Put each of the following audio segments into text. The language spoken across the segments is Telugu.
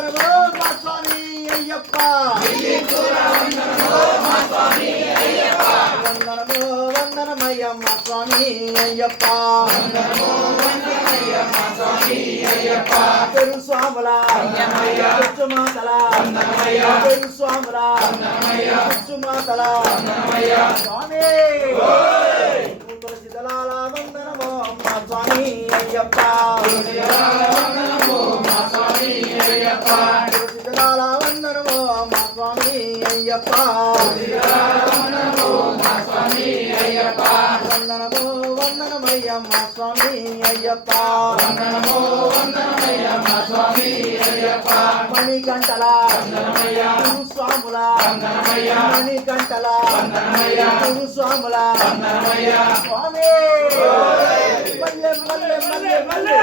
వందనము మా స్వామి అయ్యప్ప వందనము వందనమయ్య మా స్వామి అయ్యప్ప పెరు స్వాముల మాతల పెరు స్వాముల మాతల స్వామి తులసి దళాల వందనము మా స్వామి అయ్యప్ప తులసి దళాల వందనము మా స్వామి అయ్యప్ప వందనము వందనమయ్య మా స్వామి అయ్యప్ప మణికంఠల స్వాముల మణికంఠల స్వాముల స్వామి మల్లె మల్లె మల్లె మల్లె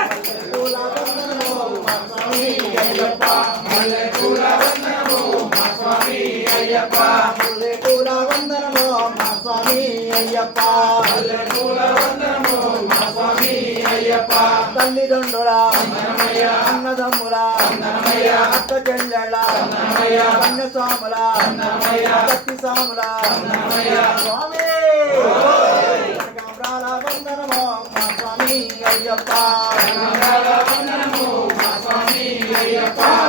పూల వందనము మా స్వామి అయ్యప్ప మల్లె పూల వందనము మా స్వామి అయ్యప్ప మల్లె పూల వందనము మా స్వామి అయ్యప్ప మల్లె పూల వందనము మా స్వామి అయ్యప్ప తల్లిదండ్రుల అన్నదమ్ముల అక్క చెల్లెళ్ళ కన్యస్వాముల భక్తి స్వాముల స్వామి కనకాంబరాల వందనము మా స్వామి అయ్యప్ప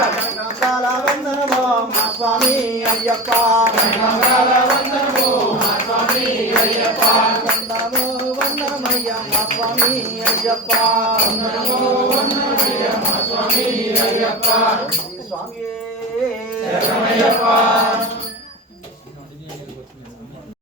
కనకాంబరాల వందనము మా స్వామి అయ్యప్ప వందనము మా స్వామి అయ్యప్ప వందనము వందనమయ్య మా స్వామి అయ్యప్ప స్వామి